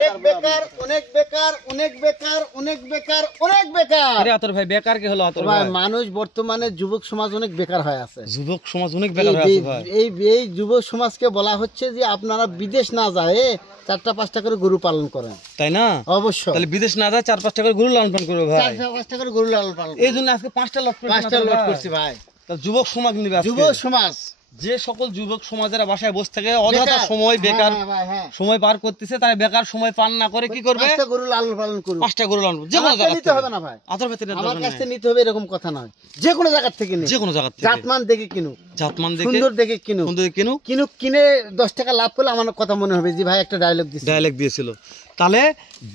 বেকার অনেক বেকার অনেক বেকার অনেক বেকার অনেক বেকার। আরে আতর ভাই বেকার কি হলো আতর ভাই? মানুষ বর্তমানে যুবক সমাজ অনেক বেকার হয়ে আছে। যুবক সমাজ অনেক বেকার হয়ে আছে ভাই। এই যুবক সমাজকে বলা হচ্ছে যে আপনারা বিদেশ না যায় 4-5টা করে গরু পালন করেন, তাই না? অবশ্যই। তাহলে বিদেশ না যায় 4-5টা করে গরু লালন পালন করবে ভাই। 4-5টা করে গরু লালন পালন। এই জন্য আজকে 5টা লট করছি ভাই। তাহলে যুবক সমাজ নিবে আজকে। যুবক সমাজ যে সকল যুবক সমাজেরা বাসায় বসে থাকে অযথা সময় বেকার সময় পার করতেছে, তাই বেকার সময় পান না করে কি করবে? 5টা গরু লালন পালন করবে। 5টা গরু লালন যে কোনো জায়গা নিতে হবে না ভাই। আতর ভাই আমার কাছ থেকে নিতে হবে এরকম কথা নয়, যে কোনো জায়গা থেকে নিন, যে কোনো জায়গা থেকে জাতমান দেখে কিনুক, জাতমান দেখে সুন্দর দেখে কিনুক, সুন্দর কিনুক, কিনে 10 টাকা লাভ করলে আমার কথা মনে হবে যে ভাই একটা ডায়লগ দিয়েছিল। তাহলে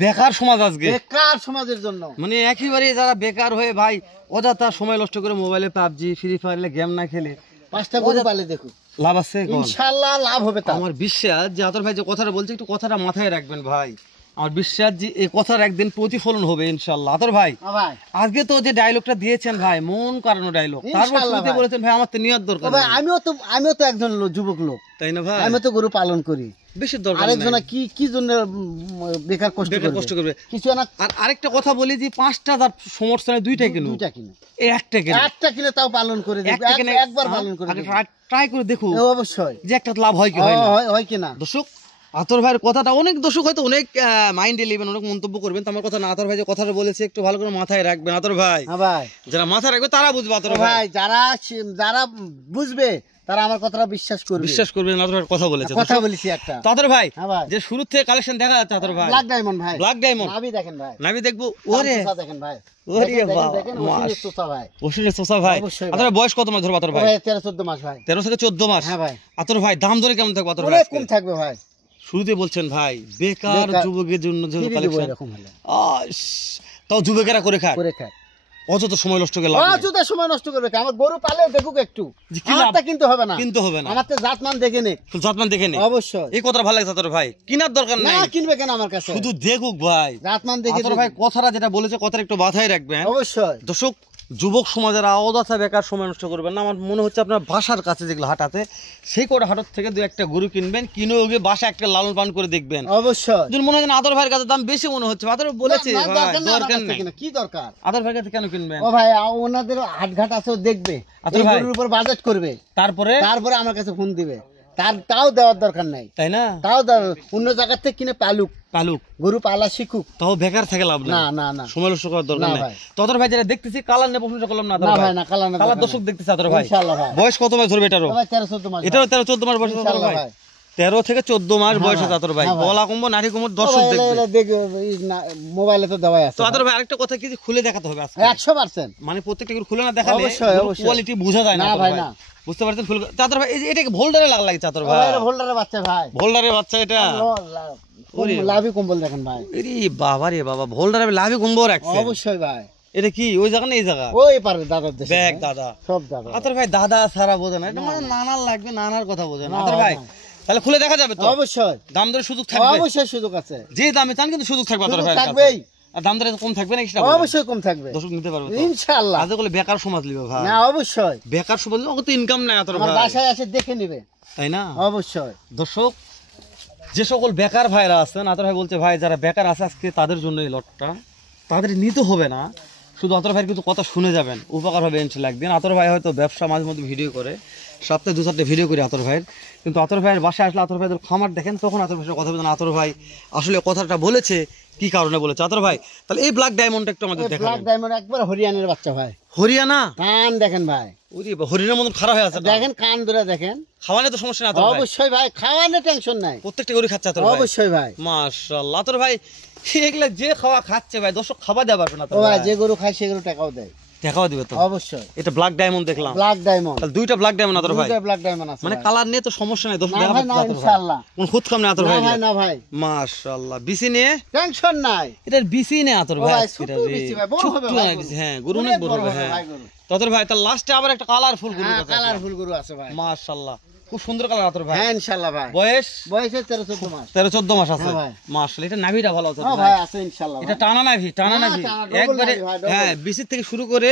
বেকার সমাজ আজকে বেকার সমাজের জন্য মানে একেবারে যারা বেকার হয়ে ভাই অযথা সময় নষ্ট করে মোবাইলে পাবজি ফ্রি ফায়ারে গেম না খেলে 5টা গরু পালে দেখো লাভ আছে, ইনশাআল্লাহ লাভ হবে। আমার বিশ্বাস যে আতর ভাই যে কথাটা বলছে একটু কথাটা মাথায় রাখবেন ভাই। আমার বিশ্বাস যে এই কথার একদিন প্রতিফলন হবে ইনশাআল্লাহ। আতর ভাই আজকে তো যে ডায়লগটা দিয়েছেন ভাই মন কারণে ডায়লগ, তারপর শুনতে বলেছেন ভাই আমার তো নিয়ত দরকার ভাই। আমিও তো একজন যুবক লোক, তাই না ভাই? আমি তো গরু পালন করি, বেশি দরকার নাই। আরেকজন কি জন্য বেকার কষ্ট করবে কিছু না। আর আরেকটা কথা বলি যে 5টা যার সমস্যা নেই 2টা কিনো, এই একটা কিনে তাও পালন করে দেখো, একবার পালন করে ট্রাই করে দেখো অবশ্যই যে একটা লাভ হয় কি হয় না, হয় কিনা। দর্শক আতর ভাইয়ের কথাটা অনেক দর্শক হয়তো অনেক মাইন্ডে নেবেন, অনেক মন্তব্য করবেন, আমার কথা না। আতর ভাই যে কথাটা বলেছে একটু ভালো করে মাথায় রাখবেন আতর ভাই। যারা মাথায় রাখবে তারা বুঝবে আতর ভাই, যারা বুঝবে তারা আমার কথাটা বিশ্বাস করবে আতর ভাই কথা বলেছি একটা। আতর ভাই যে শুরু থেকে কালেকশন দেখা যাচ্ছে আতর ভাই, ব্ল্যাক ডায়মন্ড ভাই, ব্ল্যাক ডায়মন্ড নাভি দেখেন ভাই, নাভি দেখবো। ওরে দেখেন ভাই, ওরে বাবা ওসিনের চোষা ভাই, ওসিনের চোষা ভাই। আতর বয়স কত মাস ধরে আতর ভাই? 13-14 মাস ভাই। 13 থেকে 14 মাস। হ্যাঁ ভাই। আতর ভাই দাম ধরে কেমন থাকবে আতর ভাই? অনেক কম থাকবে ভাই। শুরুতে বলছেন ভাই বেকার যুবকের জন্য যে কালেকশন, তাও যুবকেরা করে খায় অযথা সময় নষ্ট করে, অযথা সময় নষ্ট করবে। আমার গরু পালে দেখুক একটু, আমারটা কিনতে হবে না, আমার তো জাতমান দেখে নে, অবশ্যই। এই কথা ভালো লাগছে আতর ভাই, কিনার দরকার নাই, কিনবে কেন আমার কাছে, শুধু দেখুক ভাই, জাতমান দেখে। আতর ভাই কথাটা যেটা বলেছে কথাটা একটু মাথায় রাখবেন অবশ্যই। দর্শক যুবক সমাজের অযথা বেকার সময় নষ্ট করবেন না। আমার মনে হচ্ছে আপনার বাসার কাছে যেগুলো হাটাতে সেই কটা হাটের থেকে 2-1টা গরু কিনবেন, কিনে ওকে বাসা একটা লালন পালন করে দেখবেন। অবশ্যই। যদি মনে হয় আতর ভাইয়ের কাছে দাম বেশি মনে হচ্ছে, আতর বলেছে দরকার নেই, কি দরকার আতর ভাইয়ের কাছে কেন কিনবেন? ও ভাই ওনাদের হাটঘাট আছে, দেখবে আতর ভাইয়ের উপর বাজেট করবে, তারপরে আমার কাছে ফোন দিবে, তাও দেওয়ার দরকার নাই, তাই না? তাও অন্য জায়গা থেকে কিনে পালুক গরু পালা শিখুক, তাও বেকার থেকে লাভ না, না সময় নষ্ট করার দরকার নাই। ততর ভাই যেটা দেখতেছি কালার নিয়ে প্রশ্ন করলাম না ভাই, না কালার দর্শক দেখতেছি আতর ভাই। ইনশাআল্লাহ ভাই। বয়স কত মাস ধরবে এটারও? 13-14 মাস। এটারও 13-14 মাস বয়স আতর ভাই। 13 থেকে 14 মাস বয়স আছে আতর ভাই। গলা কম্বো নারী কম্বো দর্শক দেখবে, মোবাইলে তো দেওয়াই আছে। তো আতর ভাই আরেকটা কথা কি খুলে দেখাতে হবে আজকে 100%, মানে প্রত্যেকটা করে খুলে না দেখালে কোয়ালিটি বোঝা যায় না ভাই, না বুঝতে পারছেন? ফুল চাদর ভাই এটাকে ভোল্ডারে লাগে চাদর ভাই, এটা ভোল্ডারের বাচ্চা ভাই, ভোল্ডারের বাচ্চা। এটা লাভি কম্বল দেখেন ভাই, আরে বাবা রে বাবা, ভোল্ডারে লাভি কম্বল রাখছে অবশ্যই ভাই। এটা কি ওই জায়গা না এই জায়গা? ওই পারে দাদার দেশে ব্যাগ দাদা সব দাদা। আতর ভাই দাদা সারা বোঝে না, এটা মানে নানার লাগবে, নানার কথা বোঝে না আতর ভাই। তাহলে খুলে দেখা যাবে তো? অবশ্যই। দাম দরে সুযোগ থাকবে? অবশ্যই সুযোগ আছে, যে দামে চান কিন্তু সুযোগ থাকবে আতর ভাই, থাকবেই। আর দাম দরে কম থাকবে না? অবশ্যই কম থাকবে, দর্শক নিতে পারবে ইনশাআল্লাহ। আজ বলে বেকার সমাজ লিবে ভাই, না অবশ্যই বেকার সমাজ লিবে, তো ইনকাম নাই আতর ভাই, বাসায় এসে দেখে নেবে, তাই না? অবশ্যই। দর্শক যে সকল বেকার ভাইরা আছেন, আতর ভাই বলছে ভাই যারা বেকার আছে আজকে তাদের জন্য এই লটটা, তাদের নিতে হবে না, শুধু আতর ভাইয়ের কিন্তু কথা শুনে যাবেন, উপকার হবে ইনশাআল্লাহ একদিন। আতর ভাই হয়তো ব্যবসা মাঝে মধ্যে ভিডিও করে, সপ্তাহে 2-4টে ভিডিও করি আতর ভাইয়ের, কিন্তু আতর ভাইয়ের বাসায় আসলে আতর ভাইদের খামার দেখেন, তখন আতর ভাইয়ের কথা বলেন আতর ভাই আসলে কথাটা বলেছে কি কারণে বলেছে আতর ভাই। তাহলে এই ব্ল্যাক ডায়মন্ড একটু আমাদের দেখান। ব্ল্যাক ডায়মন্ড একবার হরিয়ানার বাচ্চা ভাই, হরিয়ানা। কান দেখেন ভাই, ওরে হরিয়ানার মতন খারাপ হয়ে আছে, দেখেন কান ধরে দেখেন। খাওয়ানে তো সমস্যা না আতর ভাই? অবশ্যই ভাই, খাওয়ানে টেনশন নাই, প্রত্যেকটা গরু খাচ্ছে আতর ভাই। অবশ্যই ভাই, মাশাআল্লাহ আতর ভাই। এগুলা যে খাওয়া খাচ্ছে ভাই দর্শক খাওয়া দেওয়া পারবে না তো ভাই, যে গরু খায় সে গরু টাকাও দেয়, দেখাও দিবে তো অবশ্যই। এটা ব্ল্যাক ডায়মন্ড দেখলাম, ব্ল্যাক ডায়মন্ড, তাহলে 2টা ব্ল্যাক ডায়মন্ড আতর ভাই, 2টা ব্ল্যাক ডায়মন্ড আছে, মানে কালার নিয়ে তো সমস্যা নাই, দোষ দেখা যাবে ইনশাআল্লাহ। কোন খুদ কাম না আতর ভাই, না ভাই মাশাআল্লাহ। বিসি নিয়ে টেনশন নাই, এটা বিসি নিয়ে আতর ভাই, ছোট বিসি ভাই, বড় হবে ভাই, হ্যাঁ গরু অনেক বড় হবে, হ্যাঁ আতর ভাই। তার লাস্টে আবার একটা কালারফুল গরু আছে, কালারফুল গরু আছে ভাই মাশাআল্লাহ, খুব সুন্দর কালার আতর ভাই। হ্যাঁ ইনশাআল্লাহ ভাই। বয়স 13-14 মাস, 13-14 মাস আছে মাশাআল্লাহ। এটা নাভিটা ভালো আছে ভাই, আছে ইনশাআল্লাহ। এটা টানা নাভি, টানা নাভি একবারে, হ্যাঁ বিসির থেকে শুরু করে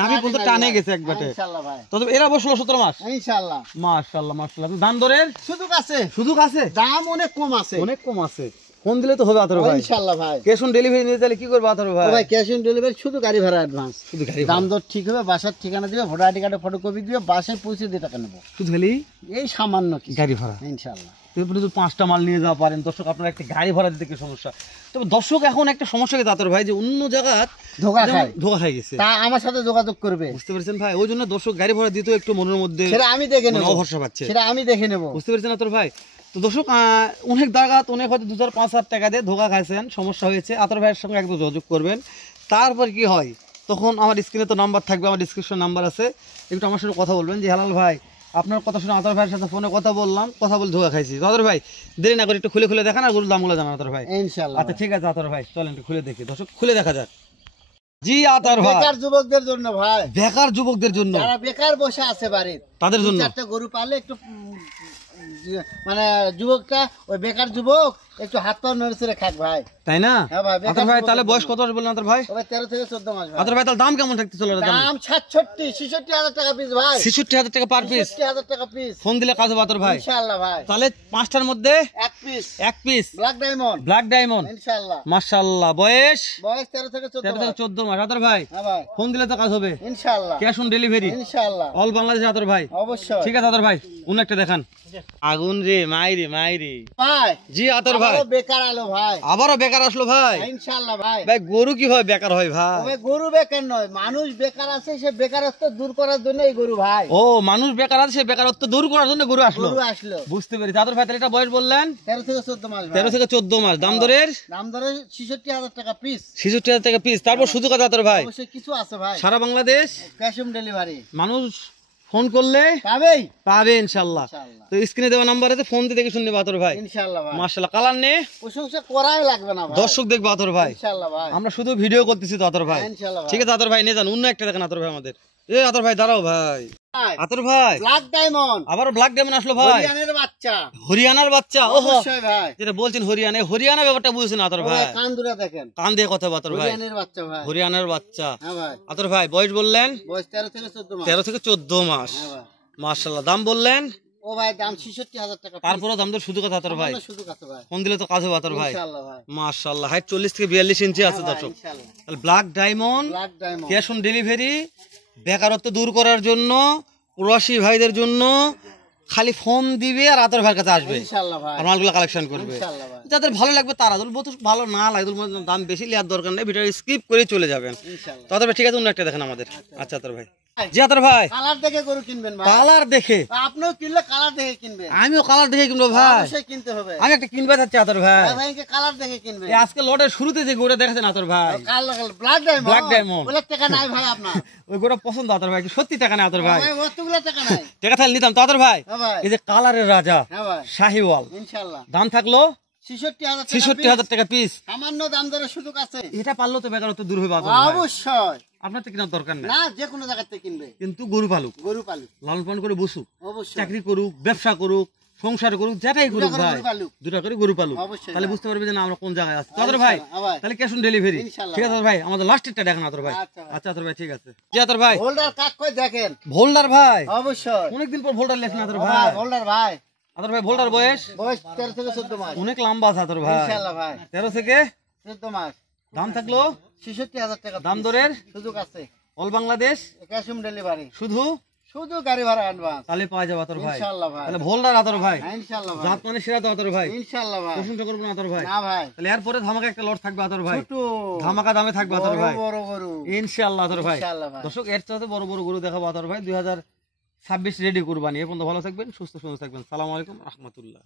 নাভি পর্যন্ত টানে গেছে একবারে ইনশাআল্লাহ ভাই। তবে এরা বসলো 17 মাস ইনশাআল্লাহ মাশাআল্লাহ মাশাআল্লাহ। দাম দরের সুযোগ আছে, সুযোগ আছে, দাম অনেক কম আছে, অনেক কম আছে। ফোন দিলে তো হবে আতর ভাই ইনশাআল্লাহ ভাই। ক্যাশ অন ডেলিভারি নিতে চাইলে কি করবে আতর ভাই? ভাই ক্যাশ অন ডেলিভারি, শুধু গাড়ি ভাড়া অ্যাডভান্স, শুধু গাড়ি দাম দর ঠিক হবে, বাসার ঠিকানা দিবে, ভোটার আইডি কার্ডে ফটোকপি দিবে, বাসায় পৌঁছে দিয়ে টাকা নেবো, শুধু খালি এই সামান্য কি গাড়ি ভাড়া। ইনশাআল্লাহ। এরপরে যদি 5টা মাল নিয়ে যাওয়া পারেন দর্শক, আপনার একটা গাড়ি ভাড়া দিতে কি সমস্যা? তবে দর্শক এখন একটা সমস্যা কি আতর ভাই, যে অন্য জায়গায় ধোকা খাই গেছে, তা আমার সাথে যোগাযোগ করবে, বুঝতে পারছেন ভাই? ওই জন্য দর্শক গাড়ি ভাড়া দিতেও একটু মনের মধ্যে সেটা আমি দেখে নেবো, অভরসা পাচ্ছে, সেটা আমি দেখে নেবো, বুঝতে পারছেন আতর ভাই? তো দর্শক অনেক জায়গা অনেক হয়তো 2000-5000 টাকা দিয়ে ধোকা খাইছেন, সমস্যা হয়েছে, আতর ভাইয়ের সঙ্গে একদম যোগাযোগ করবেন। তারপর কি হয়, তখন আমার স্ক্রিনে তো নাম্বার থাকবে, আমার ডিসক্রিপশন নাম্বার আছে, একটু আমার সাথে কথা বলবেন যে হেলাল ভাই আপনার কথা শুনে আতর ভাইয়ের সাথে ফোনে কথা বললাম, কথা বলে ধোকা খাইছি। তো আতর ভাই দেরি না করে একটু খুলে খুলে দেখান আর গরুর দামগুলো জানান আতর ভাই। ইনশাআল্লাহ। আচ্ছা ঠিক আছে আতর ভাই, চলেন একটু খুলে দেখি দর্শক, খুলে দেখা যাক। জি আতর ভাই, বেকার যুবকদের জন্য ভাই, বেকার যুবকদের জন্য, যারা বেকার বসে আছে বাড়িতে, তাদের জন্য 4টা গরু পালে একটু মানে যুবকটা, ওই বেকার যুবক একটু হাত পা নড়ে খাক ভাই, তাই না? হ্যাঁ ভাই। আতর ভাই তাহলে বয়স কত বললেন আতর ভাই? 13 থেকে 14 মাস ভাই। আতর ভাই তাহলে দাম কেমন থাকতে চলো? দাম 66-66,000 টাকা পিস ভাই, 66,000 টাকা পার পিস, 66,000 টাকা পিস। ফোন দিলে কাজ হবে আতর ভাই ইনশাআল্লাহ ভাই। তাহলে 5টার মধ্যে এক পিস এক piece black diamond, black diamond, ইনশাআল্লাহ। মাশাআল্লাহ। বয়স 13 থেকে 14 13 থেকে মাস। 14 মাস। আতর ভাই হ্যাঁ ভাই, ফোন দিলে তো কাজ হবে, ইনশাআল্লাহ। ক্যাশ অন ডেলিভারি ইনশাআল্লাহ, অল বাংলাদেশ আতর ভাই, অবশ্যই। ঠিক আছে আতর ভাই, অন্য একটা দেখান। আগুন রে মাইরি মাইরি ভাই জি আতর ভাই, আবারও বেকার আলো ভাই, আবারও বেকার আসলো ভাই। ইনশাআল্লাহ ভাই। ভাই গরু কিভাবে বেকার হয় ভাই? তবে গরু বেকার নয়, মানুষ বেকার আছে, সে বেকারত্ব দূর করার জন্য এই গরু ভাই। ও মানুষ বেকার আছে, সে বেকারত্ব দূর করার জন্য গরু আসলো, গরু আসলো। বুঝতে পেরেছি আতর ভাই। তাহলে এটা বয়স বললেন 13 থেকে 14 মাস ভাই। 13 থেকে 14 মাস। দাম দরের দাম ধরে 66,000 টাকা পিস, 66,000 টাকা পিস। তারপর শুধু কথা আতর ভাই, অবশ্যই কিছু আছে ভাই, সারা বাংলাদেশ ক্যাশ অন ডেলিভারি মানুষ ফোন করলে পাবেই, পাবে ইনশাআল্লাহ। ইনশাআল্লাহ। তো স্ক্রিনে দেওয়া নাম্বার আছে, ফোন দিয়ে দেখে শুনবে আতর ভাই। ইনশাআল্লাহ ভাই। মাশাআল্লাহ। কালার নে প্রশংসা করাই লাগবে না ভাই, দর্শক দেখবে আতর ভাই, ইনশাআল্লাহ ভাই। আমরা শুধু ভিডিও করতেছি তো আতর ভাই, ইনশাআল্লাহ ভাই। ঠিক আছে আতর ভাই নিয়ে যান। অন্য একটা দেখেন আতর ভাই আমাদের। এ আতর ভাই দাঁড়াও ভাই, ভাই, আতর ভাই ব্ল্যাক ডায়মন্ড, আবার ব্ল্যাক ডায়মন্ড আসলো ভাই, হরিয়ানার বাচ্চা, হরিয়ানার বাচ্চা। ওহো অবশ্যই ভাই। যেটা বলছেন হরিয়ানা, হরিয়ানা ব্যাপারটা বুঝছেন আতর ও ভাই, ভাই, কান দুরা দেখেন, কান দিয়ে কথা আতর ভাই, হরিয়ানার বাচ্চা ভাই। হরিয়ানার বাচ্চা। হ্যাঁ ভাই, আতর ভাই বয়স বললেন বয়স 13 থেকে 14 মাস। 13 থেকে 14 মাস। হ্যাঁ ভাই। মাশাআল্লাহ। দাম বললেন ও ভাই, দাম 66,000 টাকা পিস। তারপরও দাম তো শুধু কথা আতর ভাই, শুধু কাছে ভাই, ফোন দিলে তো কাজ হবে আতর ভাই। ইনশাআল্লাহ ভাই। মাশাআল্লাহ। হাইট 40 থেকে 42 ইঞ্চি আছে হ্যাঁ ভাই, দর্শক। ইনশাআল্লাহ। তাহলে black diamond, black diamond, cash on delivery, বেকারত্ব দূর করার জন্য, প্রবাসী ভাইদের জন্য, খালি ফোন দিবে আর আতর ভাইয়ের কাছে আসবে, ইনশাআল্লাহ ভাই, আর মালগুলো কালেকশন করবে। ইনশাআল্লাহ ভাই, যাদের ভালো লাগবে তারা, ভালো না লাগে দাম বেশি নেওয়ার দরকার নেই, ভিডিও স্কিপ করে চলে যাবেন। ইনশাআল্লাহ। তাদের ভাই ঠিক আছে, অন্য একটা দেখেন আমাদের। আচ্ছা আতর ভাই, জি আতর ভাই কালার দেখে গরু কিনবেন ভাই, কালার দেখে, আপনিও কিনলে কালার দেখে কিনবেন, আমিও কালার দেখে কিনবো ভাই, অবশ্যই কিনতে হবে। আমি একটা কিনবে চাচ্ছি আতর ভাই। ভাই ভাইকে কালার দেখে কিনবেন। এই আজকে লটের শুরুতে যে গোটা দেখাচ্ছেন আতর ভাই, colour black diamond, black diamond, ওগুলো টাকা নাই ভাই আপনার, ওই গোটা পছন্দ আতর ভাই, কি সত্যি টাকা নেই আতর ভাই? ভাই অতগুলো টাকা নাই। টাকা তাহলে নিতাম তো আতর ভাই। হ্যাঁ ভাই, এই যে কালারের রাজা হ্যাঁ ভাই, শাহিওয়াল, ইনশাআল্লাহ। দাম থাকলো 66,000 টাকা 66,000 টাকা পিস। সামান্য দাম দরের সুযোগ আছে, এটা পারলো তো বেকারত্ব দূর হবে আতর ভাই। অবশ্যই। আপনার তো কেনার দরকার নেই, না, যে কোনো জায়গা থেকে কিনবে, কিন্তু গরু পালুক, গরু পালুক, লালন পালন করে বসুক, অবশ্যই। চাকরি করুক, ব্যবসা করুক, সংসার করুক, যেটাই করুক দুটা করে ভাই, গরু পালুক। দুটা করে গরু পালুক, অবশ্যই তাহলে ভাই। বুঝতে পারবে যে না আমরা কোন জায়গায় আছি। তো আতর ভাই ইনশাআল্লাহ, ভাই। তাহলে ক্যাশ অন ডেলিভারি, ইনশাআল্লাহ ঠিক আছে আতর ভাই। আমাদের লাস্টেরটা দেখেন আতর ভাই। আচ্ছা ভাই। আচ্ছা আতর ভাই ঠিক আছে। জি আতর ভাই, হোল্ডার কাক কই দেখেন, ভোল্ডার ভাই, অবশ্যই। অনেকদিন পর ভোল্ডার লেখেন আতর ভাই ভাই। হোল্ডার ভাই, আতর ভাই ভোল্ডার বয়স বয়স 13 থেকে 14 মাস, অনেক লম্বা আছে আতর ভাই, ইনশাআল্লাহ ভাই। 13 থেকে 14 মাস। দাম থাকলো 66,000 টাকা দাম পিস। দরের সুযোগ আছে, all Bangladesh cash on delivery, শুধু, শুধু গাড়ি ভাড়া অ্যাডভান্স, তাহলে পাওয়া যাবে আতর ভাই। ইনশাআল্লাহ ভাই। তাহলে ভোল্ডার আতর ভাই, হ্যাঁ, ইনশাআল্লাহ ভাই, জাত মানে সেরা তো আতর ভাই, ইনশাআল্লাহ ভাই। প্রশংসা করবো না আতর ভাই। না ভাই, তাহলে এরপরে ধামাকা একটা লট থাকবে আতর ভাই, ছোট ধামাকা দামে থাকবে আতর বড় ভাই, বড় গরু, ইনশাআল্লাহ আতর ভাই। ইনশাআল্লাহ ভাই। দর্শক এর সাথে বড় বড় গরু দেখাবো আতর ভাই। 2026 রেডি কুরবানি। এ পর্যন্ত ভালো থাকবেন, সুস্থ সুন্দর থাকবেন। সালাম আলাইকুম রহমতুল্লাহ।